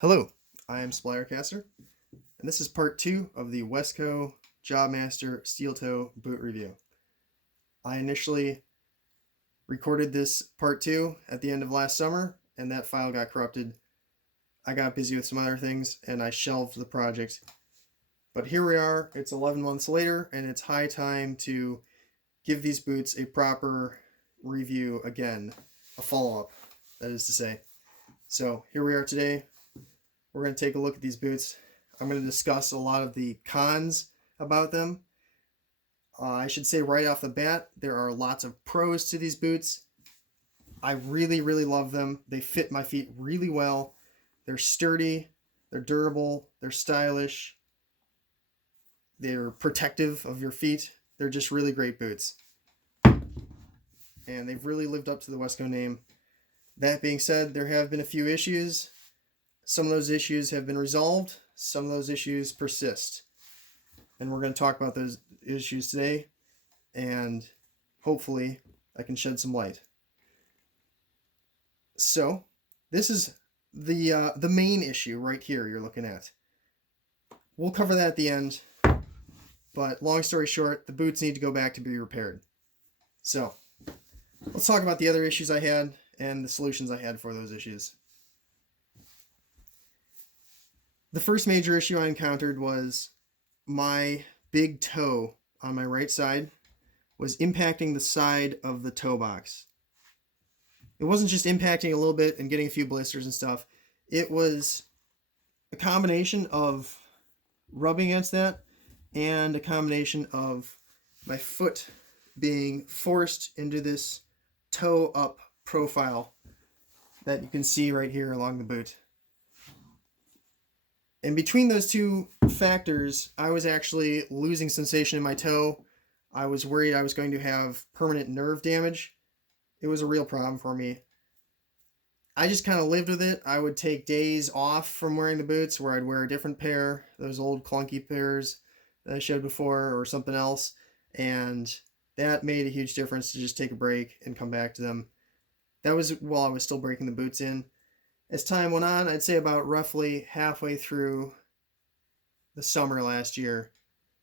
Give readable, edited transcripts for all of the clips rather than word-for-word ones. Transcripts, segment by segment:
Hello, I am Splyercaster, and this is part 2 of the Wesco Jobmaster Steel Toe boot review. I initially recorded this part 2 at the end of last summer, and that file got corrupted. I got busy with some other things, and I shelved the project. But here we are, it's 11 months later, and it's high time to give these boots a proper review again, a follow-up, that is to say. So here we are today. We're going to take a look at these boots. I'm going to discuss a lot of the cons about them. I should say right off the bat, there are lots of pros to these boots. I really, really love them. They fit my feet really well. They're sturdy, they're durable, they're stylish, they're protective of your feet. They're just really great boots. And they've really lived up to the Wesco name. That being said, there have been a few issues. Some of those issues have been resolved. Some of those issues persist. And we're going to talk about those issues today. And hopefully I can shed some light. So this is the main issue right here you're looking at. We'll cover that at the end. But long story short, the boots need to go back to be repaired. So let's talk about the other issues I had and the solutions I had for those issues. The first major issue I encountered was my big toe on my right side was impacting the side of the toe box. It wasn't just impacting a little bit and getting a few blisters and stuff. It was a combination of rubbing against that and a combination of my foot being forced into this toe up profile that you can see right here along the boot. And between those two factors, I was actually losing sensation in my toe. I was worried I was going to have permanent nerve damage. It was a real problem for me. I just kind of lived with it. I would take days off from wearing the boots where I'd wear a different pair, those old clunky pairs that I showed before, or something else. And that made a huge difference to just take a break and come back to them. That was while I was still breaking the boots in. As time went on, I'd say about roughly halfway through the summer last year,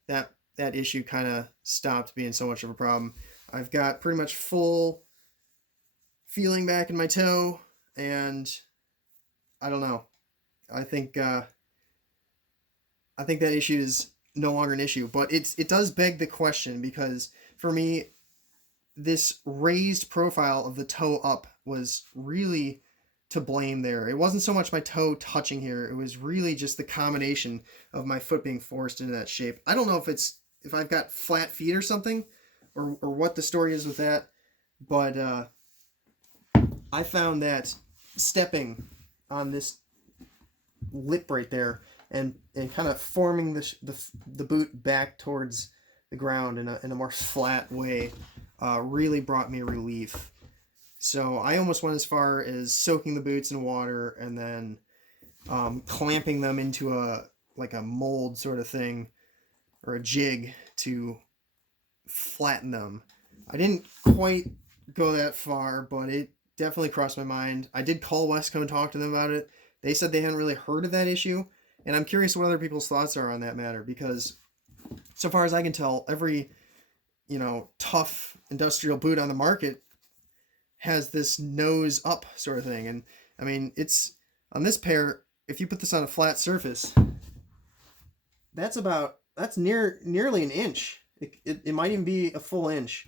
that issue kind of stopped being so much of a problem. I've got pretty much full feeling back in my toe, and I don't know. I think that issue is no longer an issue, but it does beg the question, because for me, this raised profile of the toe up was really to blame there. It wasn't so much my toe touching here, it was really just the combination of my foot being forced into that shape. I don't know if I've got flat feet or something, or what the story is with that, but I found that stepping on this lip right there and kind of forming the boot back towards the ground in a more flat way really brought me relief. So I almost went as far as soaking the boots in water and then clamping them into a mold sort of thing, or a jig, to flatten them. I didn't quite go that far, but it definitely crossed my mind. I did call Wesco and talk to them about it. They said they hadn't really heard of that issue, and I'm curious what other people's thoughts are on that matter, because so far as I can tell, every tough industrial boot on the market has this nose up sort of thing. And I mean, it's on this pair, if you put this on a flat surface, that's nearly an inch. It might even be a full inch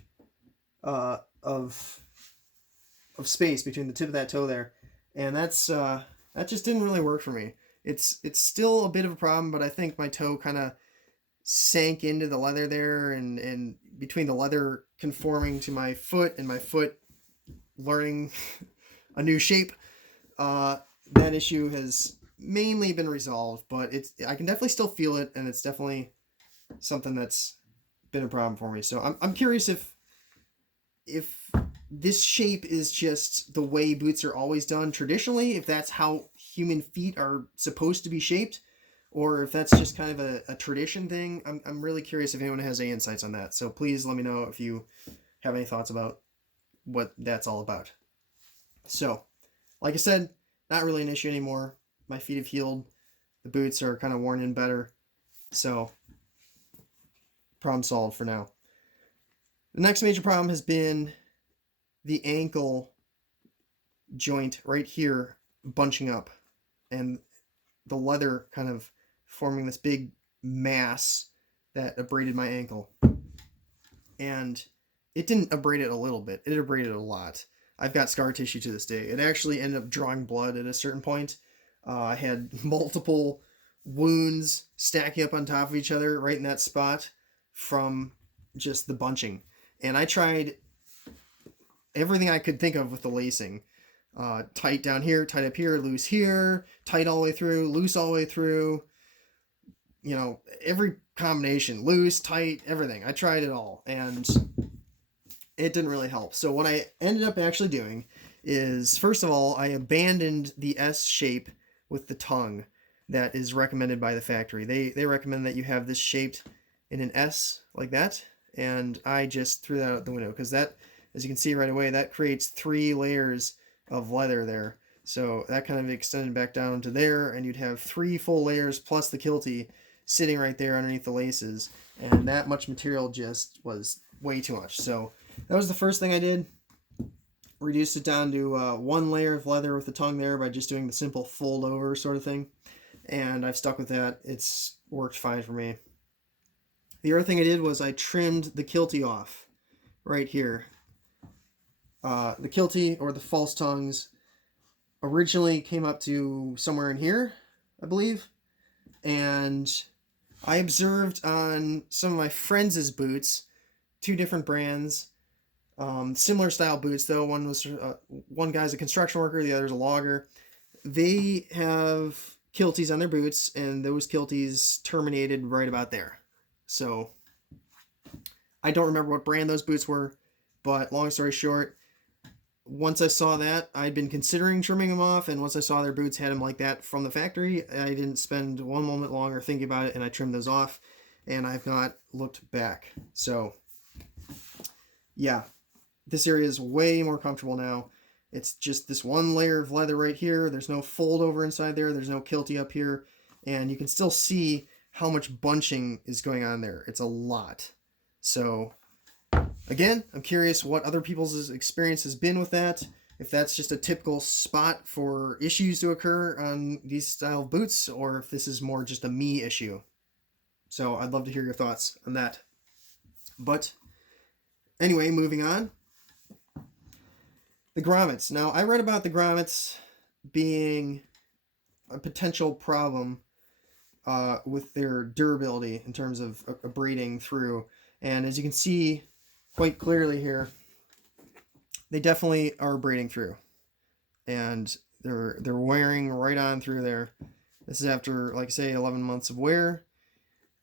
of space between the tip of that toe there, and that just didn't really work for me. It's still a bit of a problem, but I think my toe kind of sank into the leather there, and between the leather conforming to my foot and my foot learning a new shape, that issue has mainly been resolved, but I can definitely still feel it, and it's definitely something that's been a problem for me. So I'm curious if this shape is just the way boots are always done traditionally, if that's how human feet are supposed to be shaped, or if that's just kind of a tradition thing. I'm really curious if anyone has any insights on that. So please let me know if you have any thoughts about what that's all about. So, like I said, not really an issue anymore. my feet have healed. The boots are kind of worn in better. So, problem solved for now. The next major problem has been the ankle joint right here bunching up, and the leather kind of forming this big mass that abraded my ankle. And it didn't abrade it a little bit, it abraded a lot. I've got scar tissue to this day. It actually ended up drawing blood at a certain point. I had multiple wounds stacking up on top of each other right in that spot from just the bunching. And I tried everything I could think of with the lacing. Tight down here, tight up here, loose here, tight all the way through, loose all the way through. You know, every combination, loose, tight, everything. I tried it all, and it didn't really help. So what I ended up actually doing is, first of all, I abandoned the S shape with the tongue that is recommended by the factory. They recommend that you have this shaped in an S like that, and I just threw that out the window because that, as you can see right away, that creates 3 layers of leather there. So that kind of extended back down to there, and you'd have 3 full layers plus the kiltie sitting right there underneath the laces, and that much material just was way too much. So that was the first thing I did. Reduced it down to 1 layer of leather with the tongue there by just doing the simple fold over sort of thing, and I've stuck with that. It's worked fine for me. The other thing I did was I trimmed the kiltie off right here. The kiltie, or the false tongues, originally came up to somewhere in here, I believe, and I observed on some of my friends' boots, 2 different brands, similar style boots though. One guy's a construction worker, the other's a logger. They have kilties on their boots, and those kilties terminated right about there. So I don't remember what brand those boots were, but long story short, once I saw that, I'd been considering trimming them off, and once I saw their boots had them like that from the factory, I didn't spend one moment longer thinking about it, and I trimmed those off, and I've not looked back. So yeah, this area is way more comfortable now. It's just this 1 layer of leather right here. There's no fold over inside there. There's no kiltie up here, and you can still see how much bunching is going on there. It's a lot. So again, I'm curious what other people's experience has been with that. If that's just a typical spot for issues to occur on these style of boots, or if this is more just a me issue. So I'd love to hear your thoughts on that. But anyway, moving on. The grommets. Now, I read about the grommets being a potential problem with their durability in terms of abrading through. And as you can see quite clearly here, they definitely are abrading through, and they're wearing right on through there. This is after, like I say, 11 months of wear.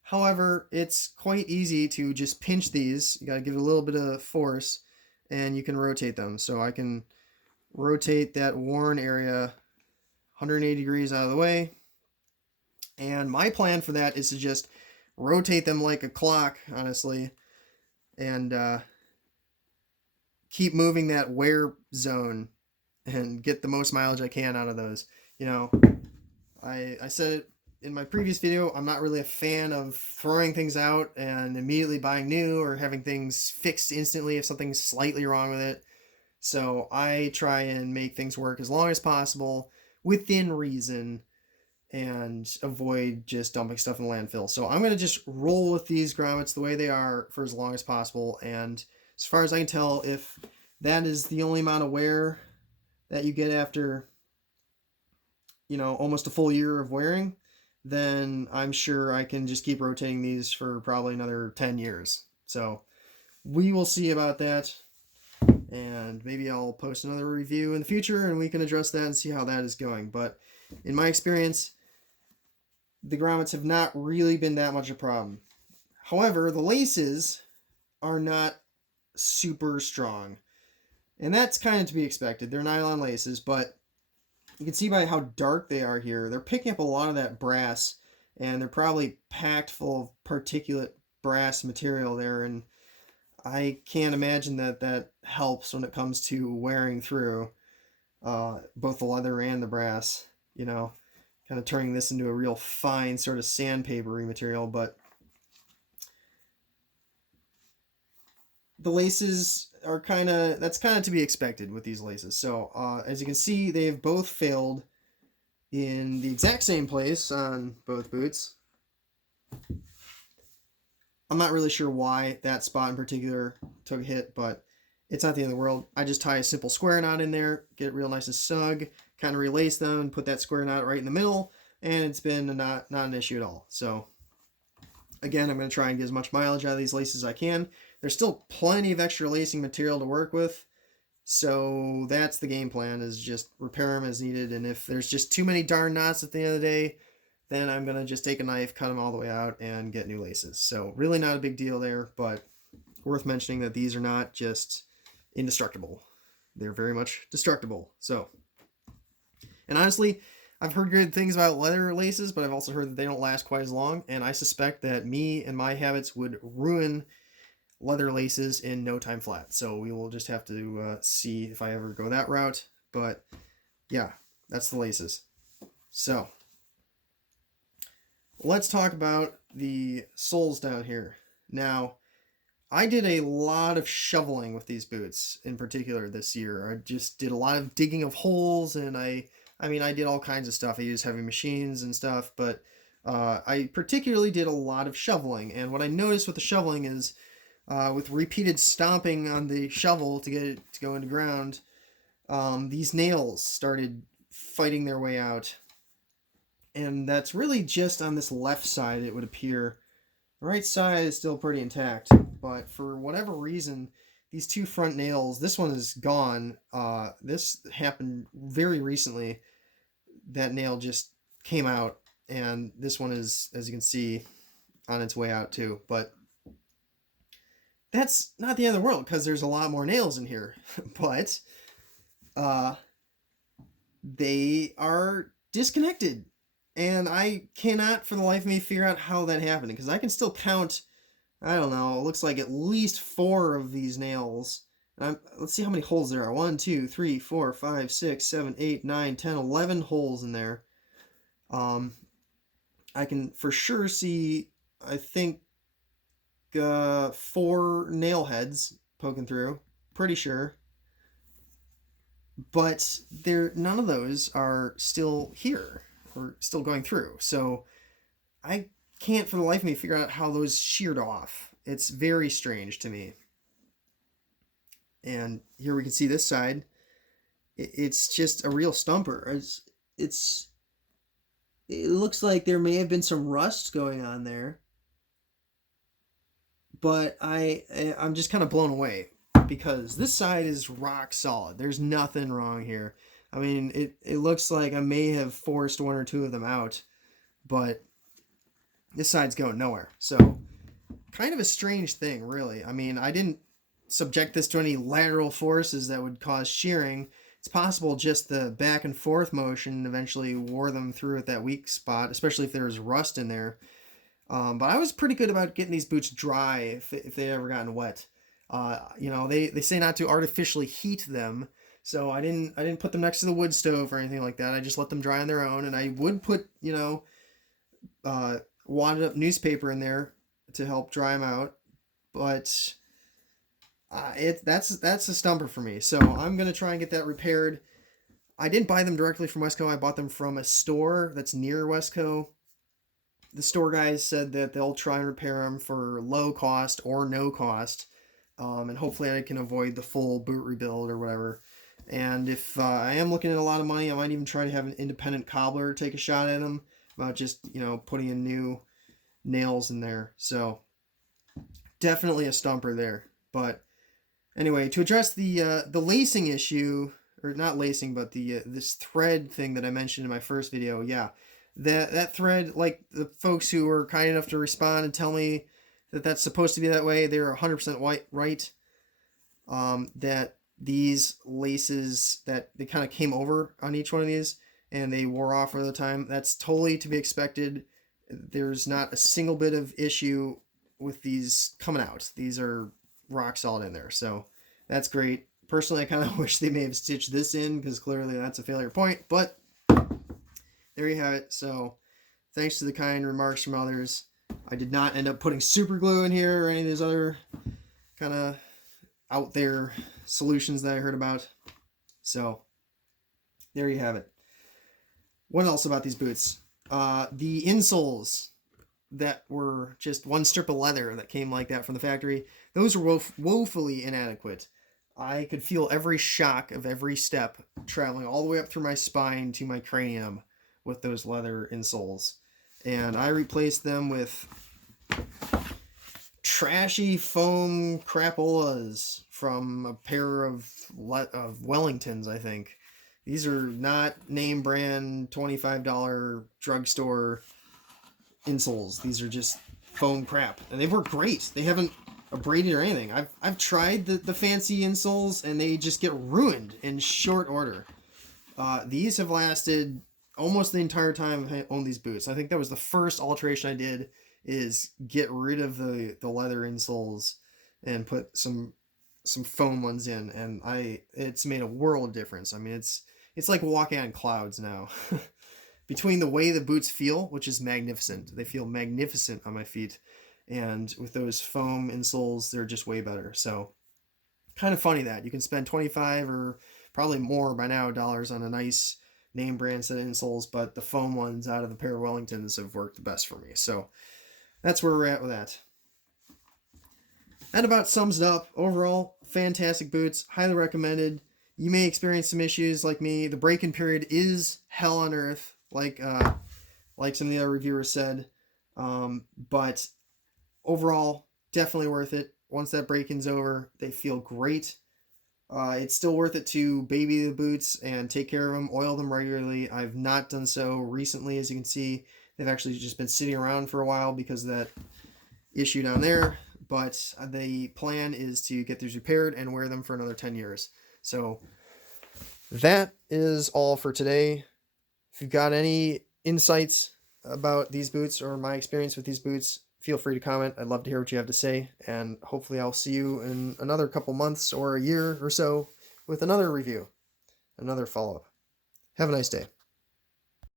However, it's quite easy to just pinch these. You got to give it a little bit of force, and you can rotate them. So I can rotate that worn area 180 degrees out of the way, and my plan for that is to just rotate them like a clock, honestly, and keep moving that wear zone and get the most mileage I can out of those. You know, I said it in my previous video, I'm not really a fan of throwing things out and immediately buying new or having things fixed instantly if something's slightly wrong with it. So I try and make things work as long as possible within reason and avoid just dumping stuff in the landfill. So I'm going to just roll with these grommets the way they are for as long as possible. And as far as I can tell, if that is the only amount of wear that you get after, you know, almost a full year of wearing, then I'm sure I can just keep rotating these for probably another 10 years. So we will see about that. And maybe I'll post another review in the future and we can address that and see how that is going. But in my experience, the grommets have not really been that much a problem. However, the laces are not super strong. And that's kind of to be expected. They're nylon laces, but you can see by how dark they are here, they're picking up a lot of that brass, and they're probably packed full of particulate brass material there, and I can't imagine that that helps when it comes to wearing through both the leather and the brass, you know. kind of turning this into a real fine sort of sandpapery material, but the laces are that's kind of to be expected with these laces. So as you can see, they've both failed in the exact same place on both boots. I'm not really sure why that spot in particular took a hit, but it's not the end of the world. I just tie a simple square knot in there, get it real nice and snug, kind of relace them, and put that square knot right in the middle, and it's been not an issue at all. So again, I'm going to try and get as much mileage out of these laces as I can. There's still plenty of extra lacing material to work with, so that's the game plan, is just repair them as needed. And if there's just too many darn knots at the end of the day, then I'm going to just take a knife, cut them all the way out, and get new laces. So really not a big deal there, but worth mentioning that these are not just indestructible. They're very much destructible. So, and honestly, I've heard good things about leather laces, but I've also heard that they don't last quite as long, and I suspect that me and my habits would ruin leather laces in no time flat. So we will just have to see if I ever go that route. But yeah, that's the laces. So let's talk about the soles down here. Now, I did a lot of shoveling with these boots in particular this year. I just did a lot of digging of holes, and I did all kinds of stuff. I used heavy machines and stuff, but I particularly did a lot of shoveling. And what I noticed with the shoveling is with repeated stomping on the shovel to get it to go into ground, these nails started fighting their way out. And that's really just on this left side, it would appear. The right side is still pretty intact, but for whatever reason, these two front nails, this one is gone. This happened very recently. That nail just came out, and this one is, as you can see, on its way out too. But that's not the end of the world, because there's a lot more nails in here. But they are disconnected. And I cannot for the life of me figure out how that happened, because I can still count, I don't know, it looks like at least 4 of these nails. Let's see how many holes there are. 1, 2, 3, 4, 5, 6, 7, 8, 9, 10, 11 holes in there. I can for sure see, I think, 4 nail heads poking through. Pretty sure. But none of those are still here. Or still going through. So I can't for the life of me figure out how those sheared off. It's very strange to me. And here we can see this side. It's just a real stumper. It looks like there may have been some rust going on there. But I'm just kind of blown away, because this side is rock solid. There's nothing wrong here. I mean, it looks like I may have forced 1 or 2 of them out, but this side's going nowhere. So, kind of a strange thing, really. I mean, I didn't subject this to any lateral forces that would cause shearing. It's possible just the back and forth motion eventually wore them through at that weak spot, especially if there was rust in there. But I was pretty good about getting these boots dry if they ever gotten wet. They say not to artificially heat them. So I didn't put them next to the wood stove or anything like that. I just let them dry on their own, and I would put, wadded up newspaper in there to help dry them out. But that's a stumper for me. So I'm gonna try and get that repaired. I didn't buy them directly from Wesco. I bought them from a store that's near Wesco. The store guys said that they'll try and repair them for low cost or no cost, and hopefully I can avoid the full boot rebuild or whatever. And if I am looking at a lot of money, I might even try to have an independent cobbler take a shot at them about just, putting in new nails in there. So definitely a stumper there. But anyway, to address the lacing issue, or not lacing, but this thread thing that I mentioned in my first video, yeah, that thread, like the folks who were kind enough to respond and tell me that that's supposed to be that way, they're 100% right. That these laces, that they kind of came over on each one of these and they wore off over the time, that's totally to be expected. There's not a single bit of issue with these coming out. These are rock solid in there, so that's great. Personally, I kind of wish they may have stitched this in, because clearly that's a failure point, but there you have it. So thanks to the kind remarks from others, I did not end up putting super glue in here or any of these other kind of out there solutions that I heard about. So there you have it. What else about these boots? The insoles that were just one strip of leather that came like that from the factory, those were woefully inadequate. I could feel every shock of every step traveling all the way up through my spine to my cranium with those leather insoles. And I replaced them with trashy foam crapolas from a pair of Wellingtons, I think. These are not name brand $25 drugstore insoles. These are just foam crap, and they work great. They haven't abraded or anything. I've tried the fancy insoles, and they just get ruined in short order. These have lasted almost the entire time I owned these boots. I think that was the first alteration I did, is get rid of the leather insoles and put some foam ones in, and it's made a world of difference. I mean, it's like walking on clouds now. Between the way the boots feel, which is magnificent, they feel magnificent on my feet, and with those foam insoles, they're just way better. So kind of funny that you can spend 25 or probably more by now dollars on a nice name brand set of insoles, but the foam ones out of the pair of Wellingtons have worked the best for me. So that's where we're at with that. That about sums it up. Overall, fantastic boots, highly recommended. You may experience some issues like me. The break-in period is hell on earth, like some of the other reviewers said. But overall, definitely worth it. Once that break-in's over, they feel great. It's still worth it to baby the boots and take care of them, oil them regularly. I've not done so recently, as you can see. They've actually just been sitting around for a while because of that issue down there. But the plan is to get these repaired and wear them for another 10 years. So that is all for today. If you've got any insights about these boots or my experience with these boots, feel free to comment. I'd love to hear what you have to say. And hopefully I'll see you in another couple months or a year or so with another review, another follow-up. Have a nice day.